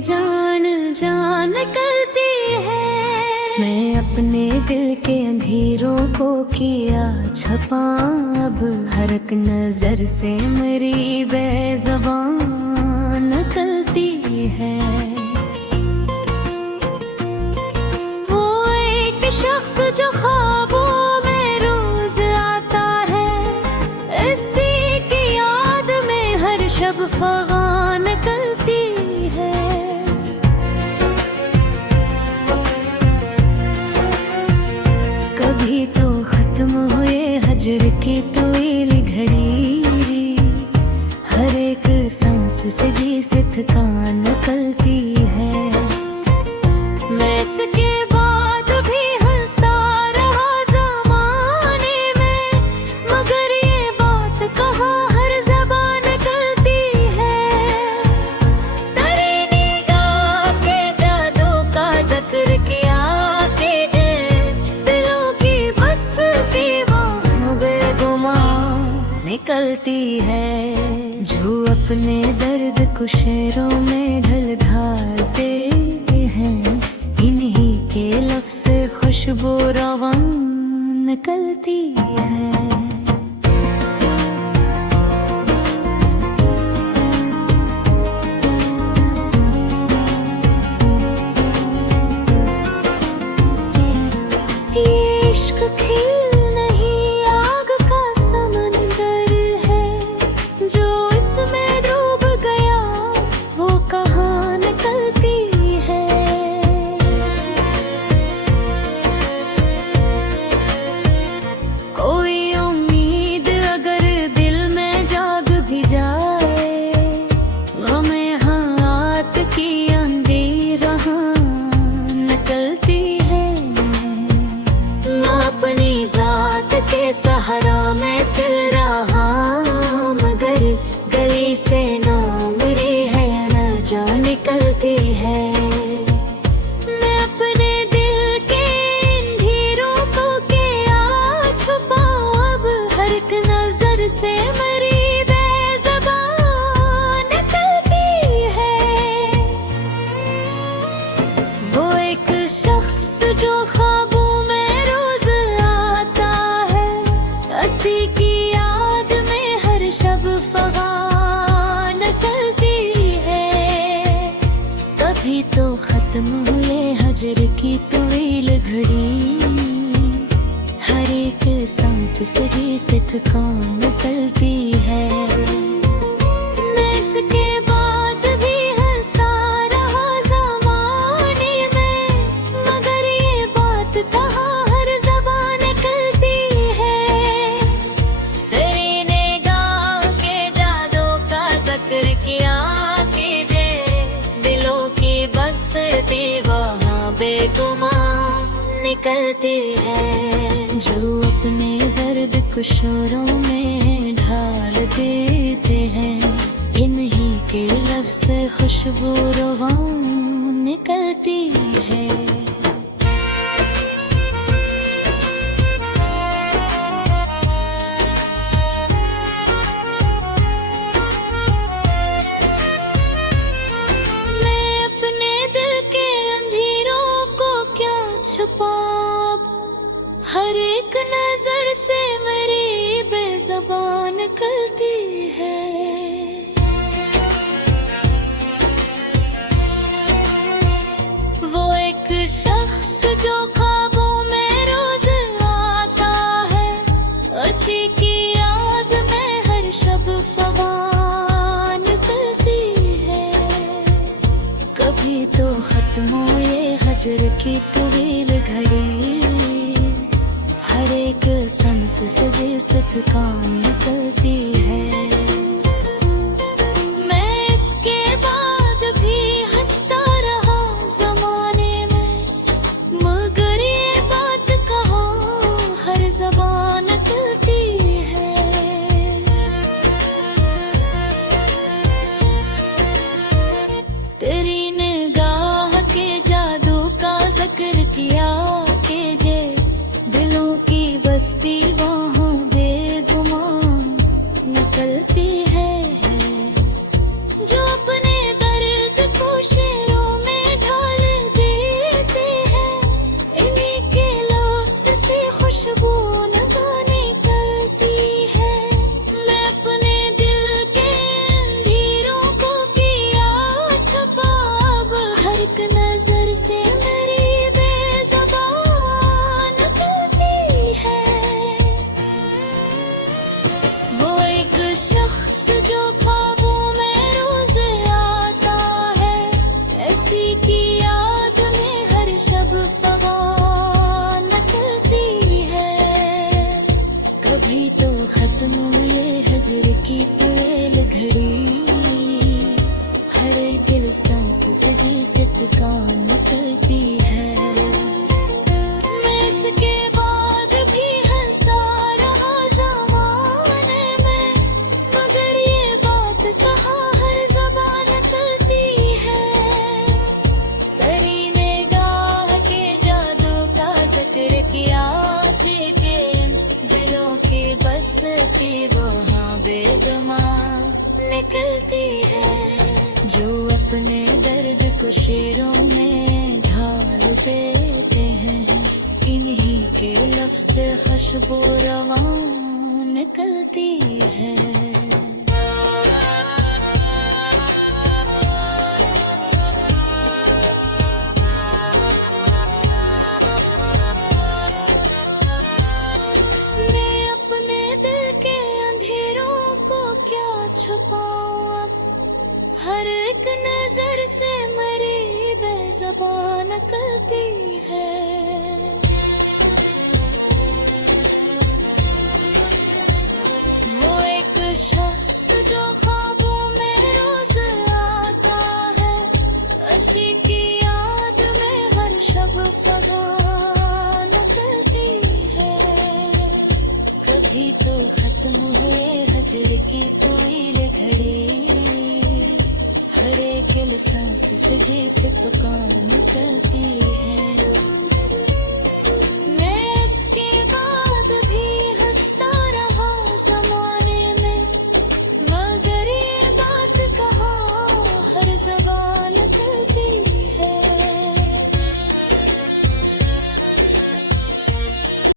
जान जान करती है। मैं अपने दिल के अंधेरों को किया छुपा, अब हर एक नजर से मेरी बेज़बान निकलती है। वो एक शख्स जो ख्वाबों में रोज आता है, इसी की याद में हर शब फ़ग़ान निकलती है। कभी तो खत्म हुए हजर की तवील घड़ी, हर एक सांस से जी से थकान निकलती है। मैं इसके बाद भी हंसता रहा ज़माने में, मगर ये बात कहाँ हर ज़बान निकलती है। तेरी निगाह के जादू का जिक्र किया कीजिए, दिलों की बसती वहाँ बेगुमान निकलती है। जो अपने दर्द को शेरों में ढल ढालते हैं, इन्हीं के लफ्ज़ से खुशबू रवान निकलती है। ये इश्क खिल नहीं आग का समंदर है, जो इसमें डूब गया वो कहाँ निकलती है। कोई उम्मीद अगर दिल में जाग भी जाए, हमें हाथ की अंधेरी निकलती है। मैं अपनी जात के सहारा में चल रहा, मगर गली से ना मेरी है न जा निकलती है। मैं अपने दिल के अंधेरों को क्या छुपाऊं, अब हर एक नजर से मेरी बेज़बान निकलती है। वो एक शख्स जो ख्वाबों में रोज आता है, उसी की याद में हर शब फ़ग़ान निकलती है। कभी तो खत्म हुए हजर की तवील घड़ी, हर एक सांस से जी से थकान निकलती है। मैं इसके बाद भी हंसता रहा ज़माने में, मगर ये बात कहाँ हर ज़बान निकलती है। तेरी निगाह के जादू का जिक्र किया कीजिए, दिलों की बसती वहाँ बेगुमान निकलती है। जो अपने दर्द को शोरों में ढाल देते हैं, इन्हीं के लफ्ज़ से खुशबू रवान निकलती है। मैं अपने दिल के अंधेरों को क्या छुपाऊं, हर एक नजर से मेरी बेज़बान निकलती है। वो एक शख्स जो ख्वाबों में रोज आता है, उसी की याद में हर शब फ़ग़ान निकलती है। कभी तो खत्म हुए हजर की तवील घड़ी, हर एक सांस से जी से थकान निकलती है। मैं इसके बाद भी हंसता रहा ज़माने में, मगर ये बात कहाँ हर ज़बान निकलती है। तेरी निगाह के जादू का जिक्र किया कीजिए, दिलों की बस्ती वहाँ बेगुमान निकलती है। जो अपने दर्द को शेरों घड़ी, हर एक सांस सजी सितकान निकलती है। मैं इसके बाद भी हंसता रहा ज़माने में, मगर ये बात कहाँ हर ज़बान निकलती है। करीने गाह के जादू का जिक्र किया के दिलों के बस की वहाँ बेगुमां निकलती है। जो अपने दर्द को शेरों में ढाल देते हैं, इन्हीं के लफ्ज़ खुशबू रवां निकलती है। छुपाऊं अब, हर एक नजर से मेरी बेज़बान निकलती है। वो एक शख्स जो ख्वाबों में रोज आता है, उसी की याद में हर शब फ़ग़ां निकलती है। कभी तो खत्म हुए हजर की तवील घड़ी, हर एक सांस सजी से पुकार निकलती है।